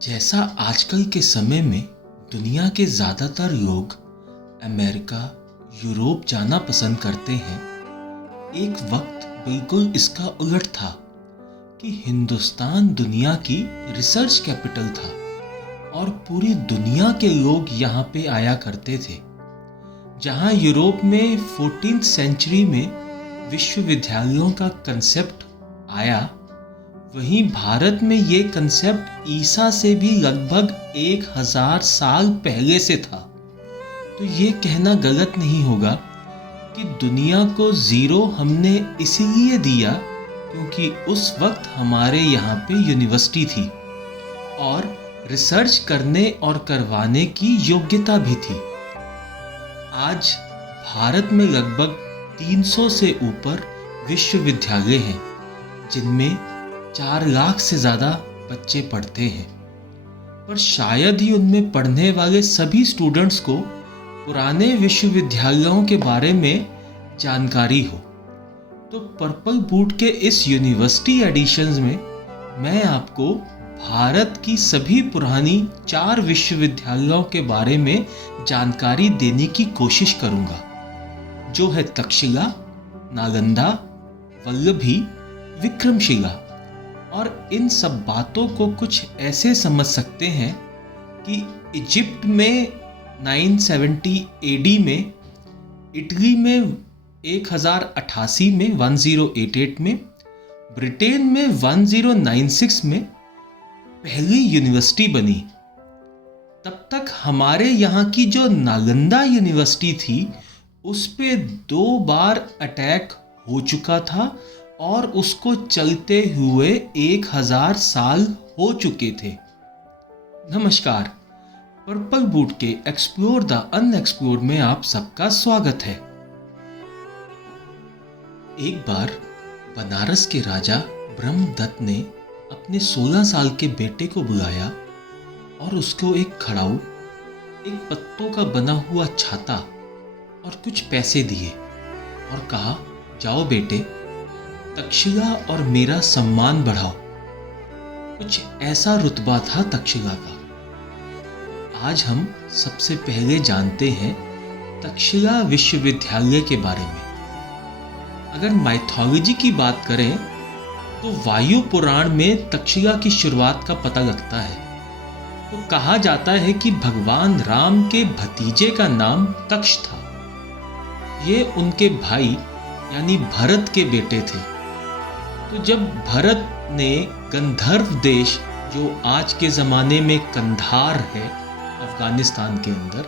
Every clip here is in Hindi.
जैसा आजकल के समय में दुनिया के ज़्यादातर लोग अमेरिका, यूरोप जाना पसंद करते हैं, एक वक्त बिल्कुल इसका उलट था कि हिंदुस्तान दुनिया की रिसर्च कैपिटल था और पूरी दुनिया के लोग यहाँ पे आया करते थे। जहाँ यूरोप में 14th सेंचुरी में विश्वविद्यालयों का कंसेप्ट आया, वहीं भारत में ये कंसेप्ट ईसा से भी लगभग 1000 साल पहले से था। तो ये कहना गलत नहीं होगा कि दुनिया को ज़ीरो हमने इसीलिए दिया क्योंकि उस वक्त हमारे यहाँ पे यूनिवर्सिटी थी और रिसर्च करने और करवाने की योग्यता भी थी। आज भारत में लगभग 300 से ऊपर विश्वविद्यालय हैं, जिनमें 4 लाख से ज़्यादा बच्चे पढ़ते हैं। पर शायद ही उनमें पढ़ने वाले सभी स्टूडेंट्स को पुराने विश्वविद्यालयों के बारे में जानकारी हो। तो पर्पल बूट के इस यूनिवर्सिटी एडिशंस में मैं आपको भारत की सभी पुरानी 4 विश्वविद्यालयों के बारे में जानकारी देने की कोशिश करूंगा, जो है तक्षशिला, नालंदा, वल्लभी, विक्रमशिला। और इन सब बातों को कुछ ऐसे समझ सकते हैं कि इजिप्ट में 970 एडी में, इटली में 1088 में 1088 में, ब्रिटेन में 1096 में पहली यूनिवर्सिटी बनी। तब तक हमारे यहाँ की जो नालंदा यूनिवर्सिटी थी उस पे 2 बार अटैक हो चुका था और उसको चलते हुए 1000 साल हो चुके थे। नमस्कार, पर्पल बूट के एक्सप्लोर द अनएक्सप्लोर्ड में आप सबका स्वागत है। एक बार बनारस के राजा ब्रह्मदत्त ने अपने 16 साल के बेटे को बुलाया और उसको एक खड़ाऊ, एक पत्तों का बना हुआ छाता और कुछ पैसे दिए और कहा, जाओ बेटे, तक्षशिला और मेरा सम्मान बढ़ाओ। कुछ ऐसा रुतबा था तक्षशिला का। आज हम सबसे पहले जानते हैं तक्षशिला विश्वविद्यालय के बारे में। अगर माइथोलॉजी की बात करें तो वायु पुराण में तक्षशिला की शुरुआत का पता लगता है। तो कहा जाता है कि भगवान राम के भतीजे का नाम तक्ष था। ये उनके भाई यानी भरत के बेटे थे। तो जब भरत ने गंधर्व देश, जो आज के ज़माने में कंधार है अफगानिस्तान के अंदर,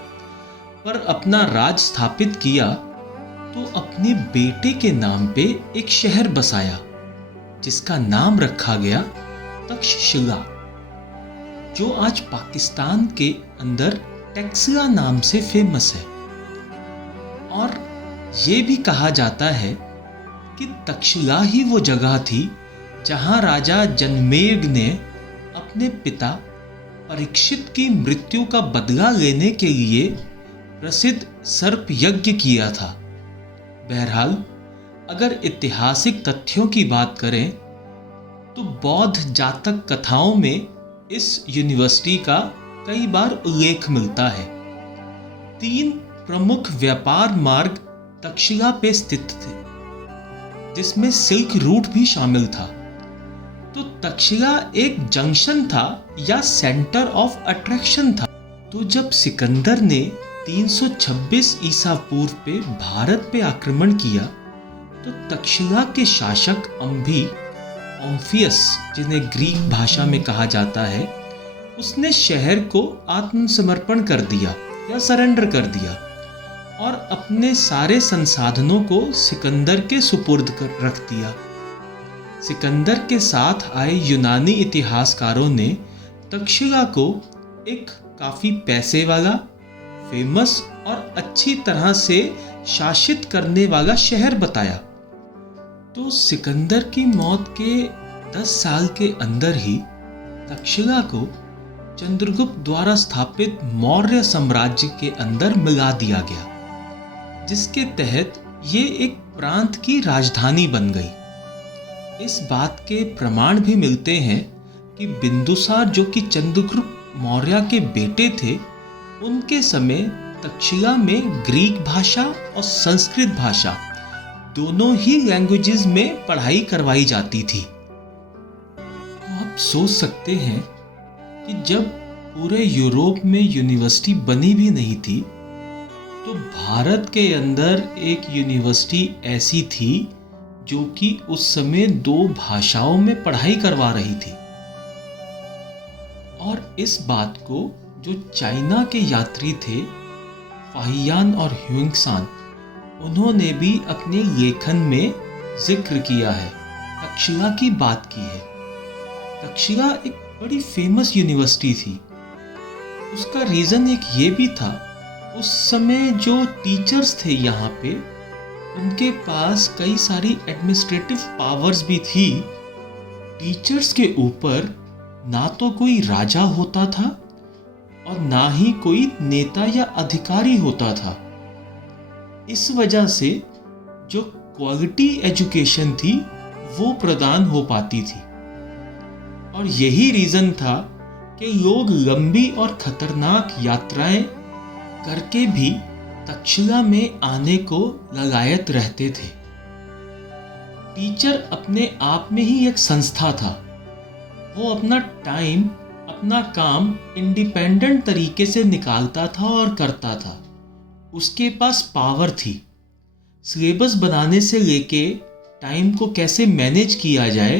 पर अपना राज स्थापित किया, तो अपने बेटे के नाम पे एक शहर बसाया जिसका नाम रखा गया तक्षशिला, जो आज पाकिस्तान के अंदर टैक्सिला नाम से फेमस है। और ये भी कहा जाता है कि तक्षशिला ही वो जगह थी जहां राजा जनमेजय ने अपने पिता परीक्षित की मृत्यु का बदला लेने के लिए प्रसिद्ध सर्प यज्ञ किया था। बहरहाल, अगर ऐतिहासिक तथ्यों की बात करें तो बौद्ध जातक कथाओं में इस यूनिवर्सिटी का कई बार उल्लेख मिलता है। 3 प्रमुख व्यापार मार्ग तक्षशिला पे स्थित थे, जिसमें सिल्क रूट भी शामिल था। तो तक्षशिला एक जंक्शन था या सेंटर ऑफ अट्रैक्शन था। तो जब सिकंदर ने 326 ईसा पूर्व पे भारत पे आक्रमण किया, तो तक्षशिला के शासक ओम्फियस, जिन्हें ग्रीक भाषा में कहा जाता है, उसने शहर को आत्मसमर्पण कर दिया या सरेंडर कर दिया और अपने सारे संसाधनों को सिकंदर के सुपुर्द कर रख दिया। सिकंदर के साथ आए यूनानी इतिहासकारों ने तक्षशिला को एक काफ़ी पैसे वाला, फेमस और अच्छी तरह से शासित करने वाला शहर बताया। तो सिकंदर की मौत के 10 साल के अंदर ही तक्षशिला को चंद्रगुप्त द्वारा स्थापित मौर्य साम्राज्य के अंदर मिला दिया गया, जिसके तहत ये एक प्रांत की राजधानी बन गई। इस बात के प्रमाण भी मिलते हैं कि बिंदुसार जो कि चंद्रगुप्त मौर्य के बेटे थे, उनके समय तक्षशिला में ग्रीक भाषा और संस्कृत भाषा दोनों ही लैंग्वेजेस में पढ़ाई करवाई जाती थी। तो आप सोच सकते हैं कि जब पूरे यूरोप में यूनिवर्सिटी बनी भी नहीं थी, तो भारत के अंदर एक यूनिवर्सिटी ऐसी थी जो कि उस समय 2 भाषाओं में पढ़ाई करवा रही थी। और इस बात को जो चाइना के यात्री थे, फाहियान और ह्यूंगसान, उन्होंने भी अपने लेखन में जिक्र किया है, तक्षशिला की बात की है। तक्षशिला एक बड़ी फेमस यूनिवर्सिटी थी। उसका रीज़न एक ये भी था, उस समय जो टीचर्स थे यहाँ पे, उनके पास कई सारी एडमिनिस्ट्रेटिव पावर्स भी थी। टीचर्स के ऊपर ना तो कोई राजा होता था और ना ही कोई नेता या अधिकारी होता था। इस वजह से जो क्वालिटी एजुकेशन थी वो प्रदान हो पाती थी। और यही रीज़न था कि लोग लंबी और खतरनाक यात्राएं करके भी तक्षशिला में आने को लगायत रहते थे। टीचर अपने आप में ही एक संस्था था। वो अपना टाइम, अपना काम इंडिपेंडेंट तरीके से निकालता था और करता था। उसके पास पावर थी। सिलेबस बनाने से लेके टाइम को कैसे मैनेज किया जाए,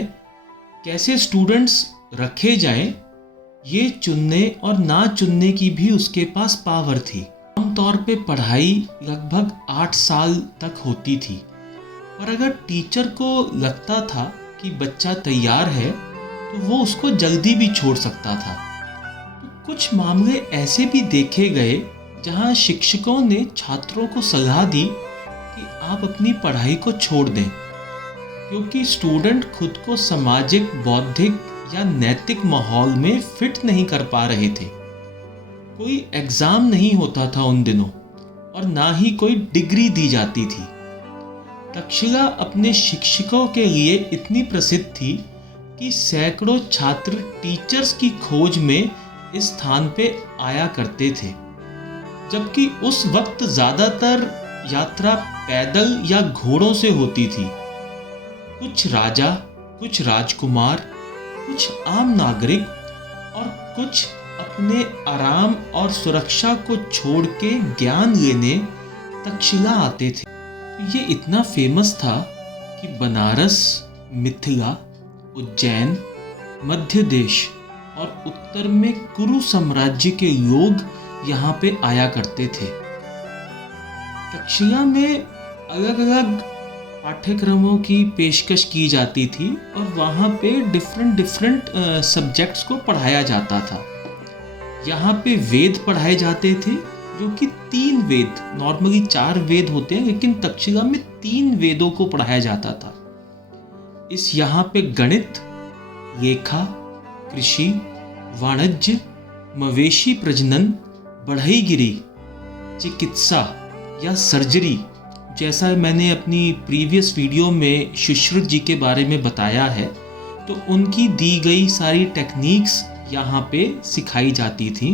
कैसे स्टूडेंट्स रखे जाएं, ये चुनने और ना चुनने की भी उसके पास पावर थी। आमतौर पे पढ़ाई लगभग 8 साल तक होती थी, और अगर टीचर को लगता था कि बच्चा तैयार है तो वो उसको जल्दी भी छोड़ सकता था। तो कुछ मामले ऐसे भी देखे गए जहां शिक्षकों ने छात्रों को सलाह दी कि आप अपनी पढ़ाई को छोड़ दें, क्योंकि स्टूडेंट खुद को सामाजिक, बौद्धिक या नैतिक माहौल में फिट नहीं कर पा रहे थे। कोई एग्ज़ाम नहीं होता था उन दिनों, और ना ही कोई डिग्री दी जाती थी। तक्षशिला अपने शिक्षकों के लिए इतनी प्रसिद्ध थी कि सैकड़ों छात्र टीचर्स की खोज में इस स्थान पे आया करते थे। जबकि उस वक्त ज़्यादातर यात्रा पैदल या घोड़ों से होती थी। कुछ राजा, कुछ राजकुमार, कुछ आम नागरिक और कुछ अपने आराम और सुरक्षा को छोड़ के ज्ञान लेने तक्षशिला आते थे। ये इतना फेमस था कि बनारस, मिथिला, उज्जैन, मध्य देश और उत्तर में कुरु साम्राज्य के लोग यहाँ पे आया करते थे। तक्षशिला में अलग अलग पाठ्यक्रमों की पेशकश की जाती थी, और वहाँ पे डिफरेंट सब्जेक्ट्स को पढ़ाया जाता था। यहाँ पे वेद पढ़ाए जाते थे, जो कि 3 वेद, नॉर्मली 4 वेद होते हैं, लेकिन तक्षशिला में 3 वेदों को पढ़ाया जाता था। इस यहाँ पे गणित, लेखा, कृषि, वाणिज्य, मवेशी प्रजनन, बढ़ईगिरी, चिकित्सा या सर्जरी, जैसा मैंने अपनी प्रीवियस वीडियो में सुश्रुत जी के बारे में बताया है, तो उनकी दी गई सारी टेक्निक्स यहाँ पे सिखाई जाती थी।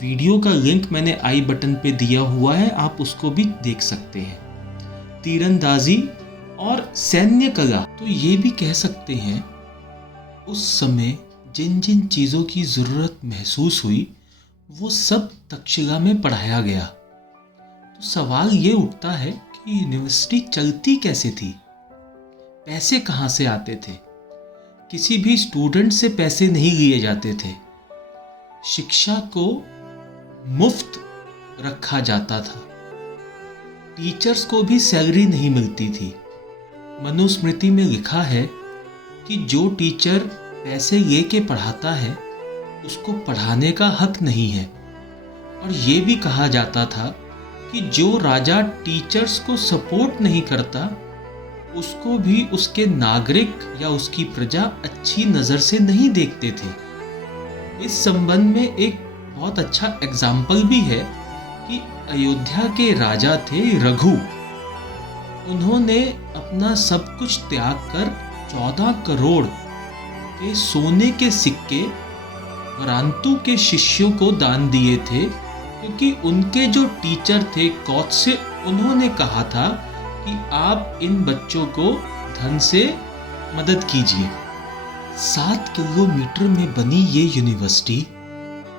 वीडियो का लिंक मैंने आई बटन पे दिया हुआ है, आप उसको भी देख सकते हैं। तीरंदाजी और सैन्य कला, तो ये भी कह सकते हैं उस समय जिन जिन चीज़ों की ज़रूरत महसूस हुई वो सब तक्षशिला में पढ़ाया गया। तो सवाल ये उठता है कि यूनिवर्सिटी चलती कैसे थी, पैसे कहाँ से आते थे? किसी भी स्टूडेंट से पैसे नहीं लिए जाते थे। शिक्षा को मुफ्त रखा जाता था। टीचर्स को भी सैलरी नहीं मिलती थी। मनुस्मृति में लिखा है कि जो टीचर पैसे लेके पढ़ाता है उसको पढ़ाने का हक नहीं है। और ये भी कहा जाता था कि जो राजा टीचर्स को सपोर्ट नहीं करता उसको भी उसके नागरिक या उसकी प्रजा अच्छी नज़र से नहीं देखते थे। इस संबंध में एक बहुत अच्छा एग्जाम्पल भी है कि अयोध्या के राजा थे रघु। उन्होंने अपना सब कुछ त्याग कर 14 करोड़ के सोने के सिक्के वरांतु के शिष्यों को दान दिए थे, क्योंकि उनके जो टीचर थे कौत्से, उन्होंने कहा था कि आप इन बच्चों को धन से मदद कीजिए। 7 किलोमीटर में बनी ये यूनिवर्सिटी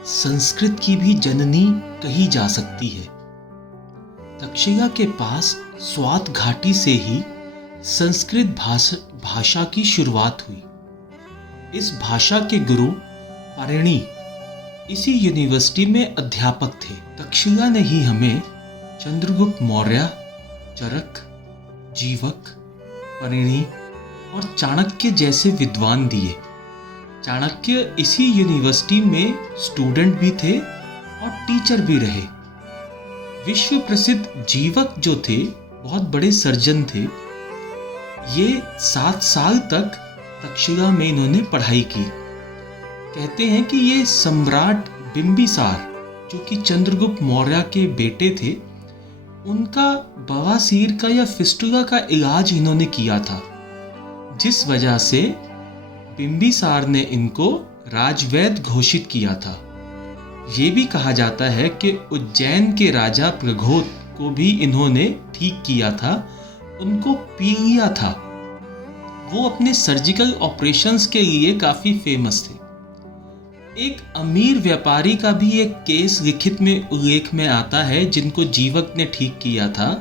संस्कृत की भी जननी कही जा सकती है। तक्षशिला के पास स्वात घाटी से ही संस्कृत भाषा की शुरुआत हुई। इस भाषा के गुरु पाणिनि इसी यूनिवर्सिटी में अध्यापक थे। तक्षशिला ने ही हमें चंद्रगुप्त मौर्य, चरक, जीवक, पाणिनि और चाणक्य जैसे विद्वान दिए। चाणक्य इसी यूनिवर्सिटी में स्टूडेंट भी थे और टीचर भी रहे। विश्व प्रसिद्ध जीवक जो थे बहुत बड़े सर्जन थे। ये 7 साल तक तक्षशिला में इन्होंने पढ़ाई की। कहते हैं कि ये सम्राट बिंबिसार, जो कि चंद्रगुप्त मौर्य के बेटे थे, उनका बवासीर का या फिस्टुला का इलाज इन्होंने किया था, जिस वजह से बिंबिसार ने इनको राजवैद्य घोषित किया था। ये भी कहा जाता है कि उज्जैन के राजा प्रघोत को भी इन्होंने ठीक किया था, उनको पी लिया था। वो अपने सर्जिकल ऑपरेशंस के लिए काफी फेमस थे। एक अमीर व्यापारी का भी एक केस लिखित में उल्लेख में आता है, जिनको जीवक ने ठीक किया था।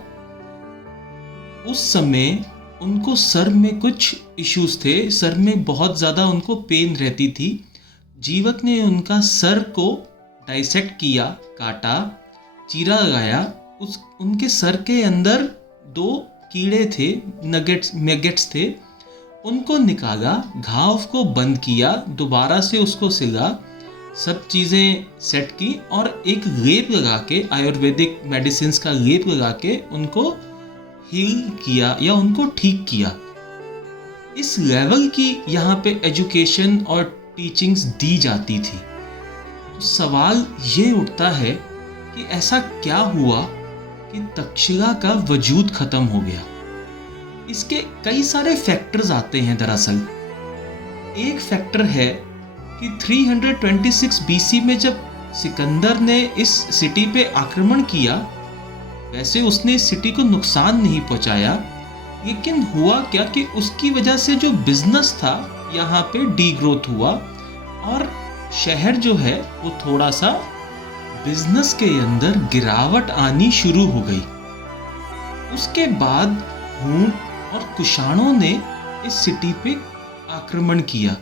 उस समय उनको सर में कुछ इश्यूज थे, सर में बहुत ज़्यादा उनको पेन रहती थी। जीवक ने उनका सर को डाइसेक्ट किया, काटा, चीरा लगाया। उनके सर के अंदर 2 कीड़े थे, मैगेट्स थे, उनको निकाला, घाव को बंद किया, दोबारा से उसको सिला, सब चीज़ें सेट की और एक लेप लगा के, आयुर्वेदिक मेडिसिन का लेप लगा के उनको हील किया या उनको ठीक किया। इस लेवल की यहाँ पे एजुकेशन और टीचिंग्स दी जाती थी। तो सवाल ये उठता है कि ऐसा क्या हुआ कि तक्षशिला का वजूद खत्म हो गया। इसके कई सारे फैक्टर्स आते हैं। दरअसल एक फैक्टर है कि 326 बीसी में जब सिकंदर ने इस सिटी पे आक्रमण किया, वैसे उसने इस सिटी को नुकसान नहीं पहुंचाया, लेकिन हुआ क्या कि उसकी वजह से जो बिजनेस था यहाँ पे डीग्रोथ हुआ और शहर जो है वो थोड़ा सा बिजनेस के अंदर गिरावट आनी शुरू हो गई। उसके बाद हूण और कुषाणों ने इस सिटी पे आक्रमण किया।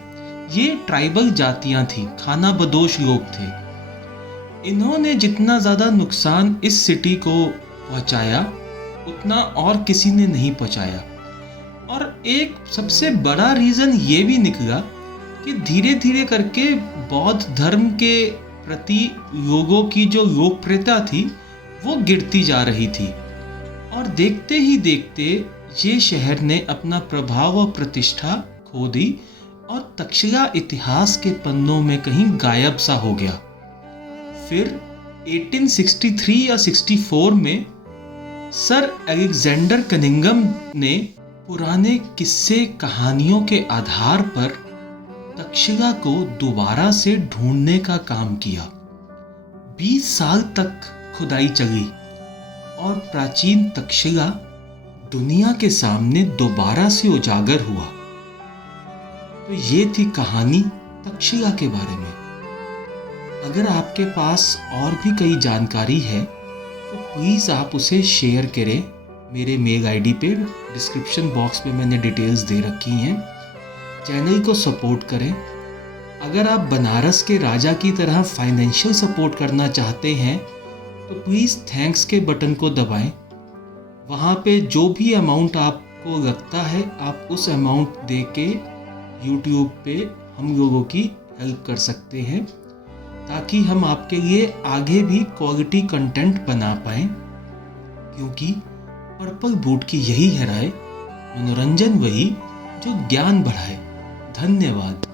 ये ट्राइबल जातियां थी, खाना बदोश लोग थे। इन्होंने जितना ज़्यादा नुकसान इस सिटी को पहुंचाया, उतना और किसी ने नहीं पहुंचाया। और एक सबसे बड़ा रीज़न ये भी निकला कि धीरे धीरे करके बौद्ध धर्म के प्रति लोगों की जो लोकप्रियता थी वो गिरती जा रही थी। और देखते ही देखते ये शहर ने अपना प्रभाव और प्रतिष्ठा खो दी और तक्षशिला इतिहास के पन्नों में कहीं गायब सा हो गया। फिर 1863 या 64 में सर अलेक्जेंडर कनिंघम ने पुराने किस्से कहानियों के आधार पर तक्षशिला को दोबारा से ढूंढने का काम किया। 20 साल तक खुदाई चली और प्राचीन तक्षशिला दुनिया के सामने दोबारा से उजागर हुआ। तो ये थी कहानी तक्षशिला के बारे में। अगर आपके पास और भी कई जानकारी है तो प्लीज़ आप उसे शेयर करें। मेरे मेल आईडी पे डिस्क्रिप्शन बॉक्स में मैंने डिटेल्स दे रखी हैं। चैनल को सपोर्ट करें। अगर आप बनारस के राजा की तरह फाइनेंशियल सपोर्ट करना चाहते हैं तो प्लीज़ थैंक्स के बटन को दबाएं। वहाँ पे जो भी अमाउंट आपको लगता है आप उस अमाउंट दे के यूट्यूब पे हम लोगों की हेल्प कर सकते हैं, ताकि हम आपके लिए आगे भी क्वालिटी कंटेंट बना पाएँ। क्योंकि पर्पल बूट की यही है राय, मनोरंजन वही जो ज्ञान बढ़ाए। धन्यवाद।